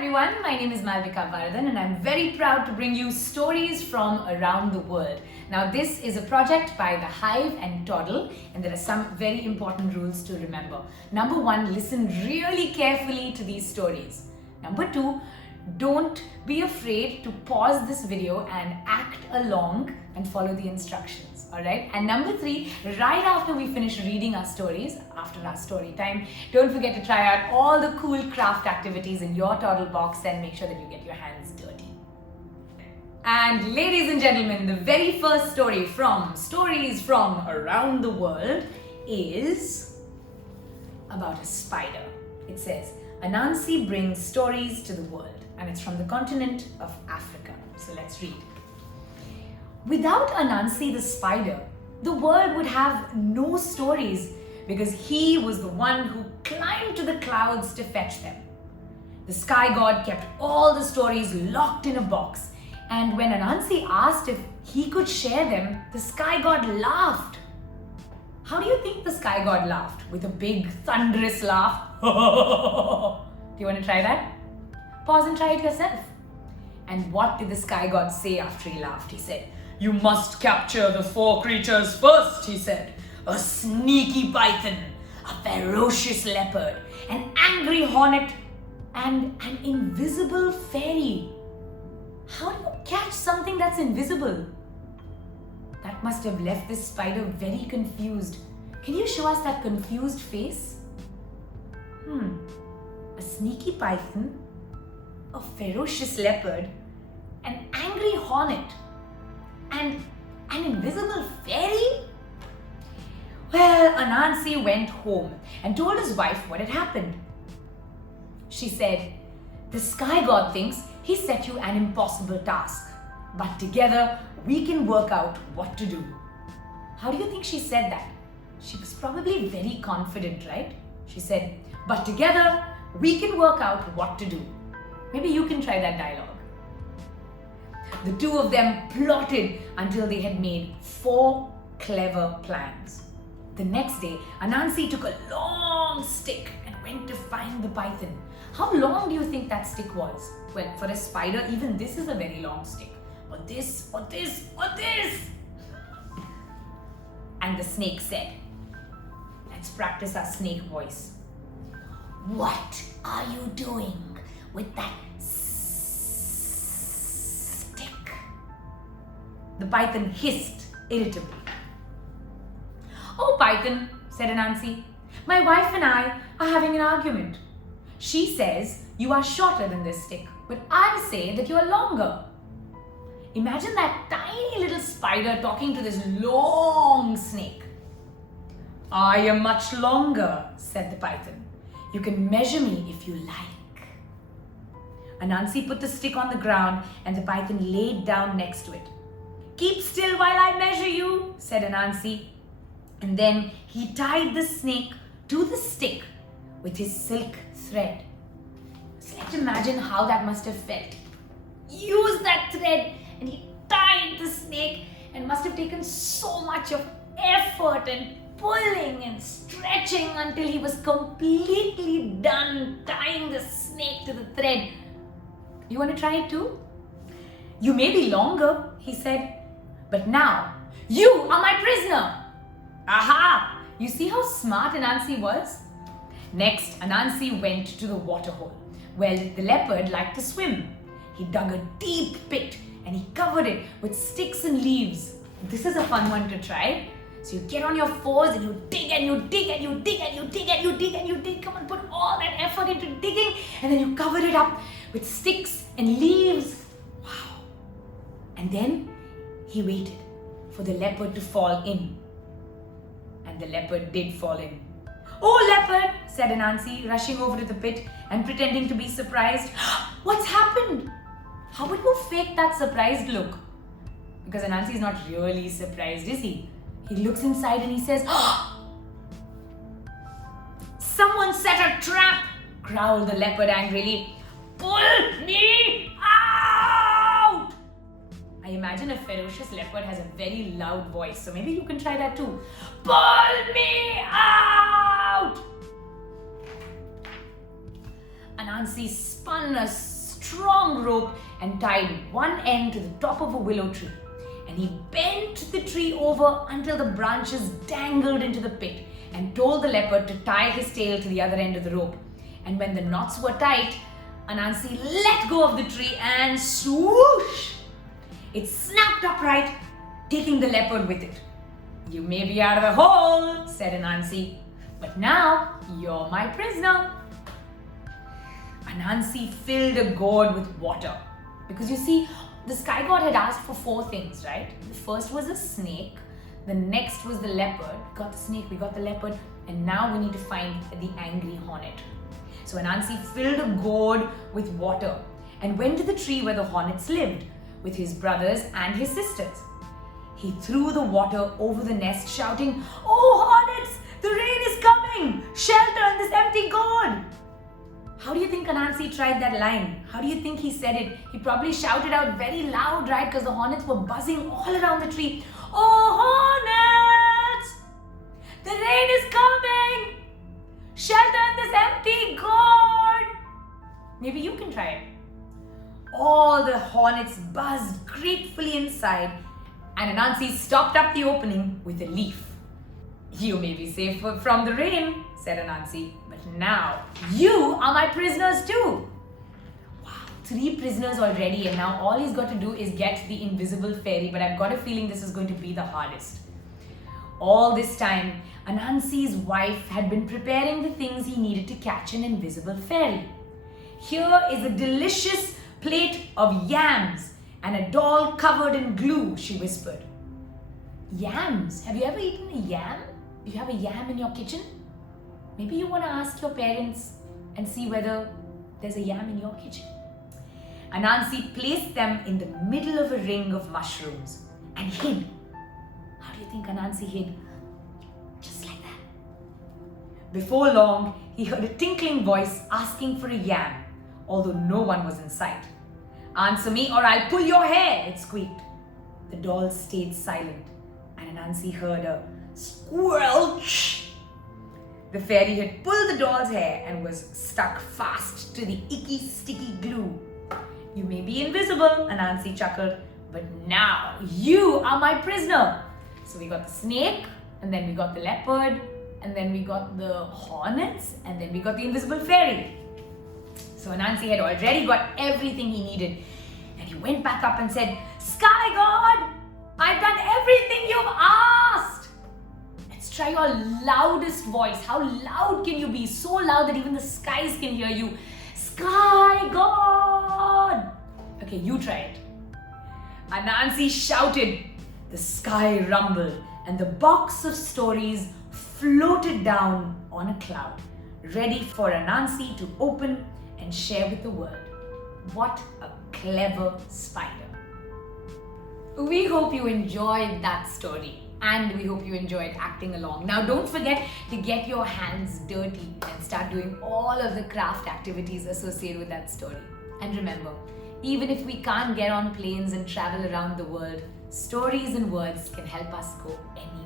everyone, my name is Malvika Varadan and I'm very proud to bring you stories from around the world. Now this is a project by The Hive and Toddle and there are some very important rules to remember. Number one, listen really carefully to these stories. Number two, don't be afraid to pause this video and act along and follow the instructions, alright? And number three, right after we finish reading our stories, after our story time, don't forget to try out all the cool craft activities in your Toddle box and make sure that you get your hands dirty. And ladies and gentlemen, the very first story from Stories from Around the World is about a spider. It says, Anansi brings stories to the world. And it's from the continent of Africa. So let's read. Without Anansi the spider, the world would have no stories because he was the one who climbed to the clouds to fetch them. The sky god kept all the stories locked in a box, and when Anansi asked if he could share them, the sky god laughed. How do you think the sky god laughed? With a big thunderous laugh? Do you want to try that? Pause and try it yourself. And what did the sky god say after he laughed? He said, "You must capture the 4 creatures first," he said. "A sneaky python, a ferocious leopard, an angry hornet, and an invisible fairy." How do you catch something that's invisible? That must have left this spider very confused. Can you show us that confused face? A sneaky python, a ferocious leopard, an angry hornet, and an invisible fairy? Well, Anansi went home and told his wife what had happened. She said, "The sky god thinks he set you an impossible task, but together we can work out what to do." How do you think she said that? She was probably very confident, right? She said, "But together we can work out what to do." Maybe you can try that dialogue. The two of them plotted until they had made 4 clever plans. The next day, Anansi took a long stick and went to find the python. How long do you think that stick was? Well, for a spider, even this is a very long stick. Or this, or this, or this. And the snake said, let's practice our snake voice. "What are you doing with that stick?" The python hissed irritably. "Oh, python," said Anansi, "my wife and I are having an argument. She says you are shorter than this stick, but I say that you are longer." Imagine that tiny little spider talking to this long snake. "I am much longer," said the python. "You can measure me if you like." Anansi put the stick on the ground and the python laid down next to it. "Keep still while I measure you," said Anansi. And then he tied the snake to the stick with his silk thread. So let's imagine how that must have felt. He used that thread and he tied the snake and must have taken so much of effort and pulling and stretching until he was completely done tying the snake to the thread. You want to try it too? "You may be longer," he said, "but now you are my prisoner." Aha! You see how smart Anansi was? Next, Anansi went to the water hole. Well, the leopard liked to swim. He dug a deep pit and he covered it with sticks and leaves. This is a fun one to try. So you get on your fours and you dig and you dig and you dig and you dig and you dig and you dig. Come on, put all that effort into digging and then you cover it up with sticks and leaves. Wow. And then he waited for the leopard to fall in. And the leopard did fall in. "Oh, leopard," said Anansi, rushing over to the pit and pretending to be surprised. "What's happened?" How would you fake that surprised look? Because Anansi is not really surprised, is he? He looks inside and he says, "Someone set a trap," growled the leopard angrily. "Pull me out!" I imagine a ferocious leopard has a very loud voice, so maybe you can try that too. "Pull me out!" Anansi spun a strong rope and tied one end to the top of a willow tree. And he bent the tree over until the branches dangled into the pit and told the leopard to tie his tail to the other end of the rope. And when the knots were tight, Anansi let go of the tree and swoosh! It snapped upright, taking the leopard with it. "You may be out of the hole," said Anansi, "but now you're my prisoner." Anansi filled a gourd with water because you see, the sky god had asked for 4 things, right? The first was a snake, the next was the leopard. We got the snake, we got the leopard, and now we need to find the angry hornet. So Anansi filled a gourd with water and went to the tree where the hornets lived with his brothers and his sisters. He threw the water over the nest, shouting, "Oh hornets, the rain is coming! Shelter in this empty gourd!" How do you think Anansi tried that line? How do you think he said it? He probably shouted out very loud, right? Because the hornets were buzzing all around the tree. "Oh hornets! The rain is coming! Shelter in this empty gourd!" Maybe you can try it. All the hornets buzzed gratefully inside, and Anansi stopped up the opening with a leaf. "You may be safe from the rain," said Anansi, "but now you are my prisoners too." Wow, 3 prisoners already, and now all he's got to do is get the invisible fairy, but I've got a feeling this is going to be the hardest. All this time, Anansi's wife had been preparing the things he needed to catch an invisible fairy. "Here is a delicious plate of yams and a doll covered in glue," she whispered. Yams? Have you ever eaten a yam? Do you have a yam in your kitchen? Maybe you want to ask your parents and see whether there's a yam in your kitchen. Anansi placed them in the middle of a ring of mushrooms and hid. How do you think Anansi hid? Just like that. Before long, he heard a tinkling voice asking for a yam, although no one was in sight. "Answer me or I'll pull your hair," it squeaked. The doll stayed silent, and Anansi heard a squelch. The fairy had pulled the doll's hair and was stuck fast to the icky, sticky glue. "You may be invisible," Anansi chuckled, "but now you are my prisoner." So we got the snake, and then we got the leopard, and then we got the hornets, and then we got the invisible fairy. So Anansi had already got everything he needed, and he went back up and said, "Sky God, I've done everything you've asked." Let's try your loudest voice. How loud can you be? So loud that even the skies can hear you. "Sky God." Okay, you try it. Anansi shouted. The sky rumbled, and the box of stories floated down on a cloud, ready for Anansi to open and share with the world. What a clever spider. We hope you enjoyed that story, and we hope you enjoyed acting along. Now don't forget to get your hands dirty and start doing all of the craft activities associated with that story. And remember, even if we can't get on planes and travel around the world, stories and words can help us go anywhere.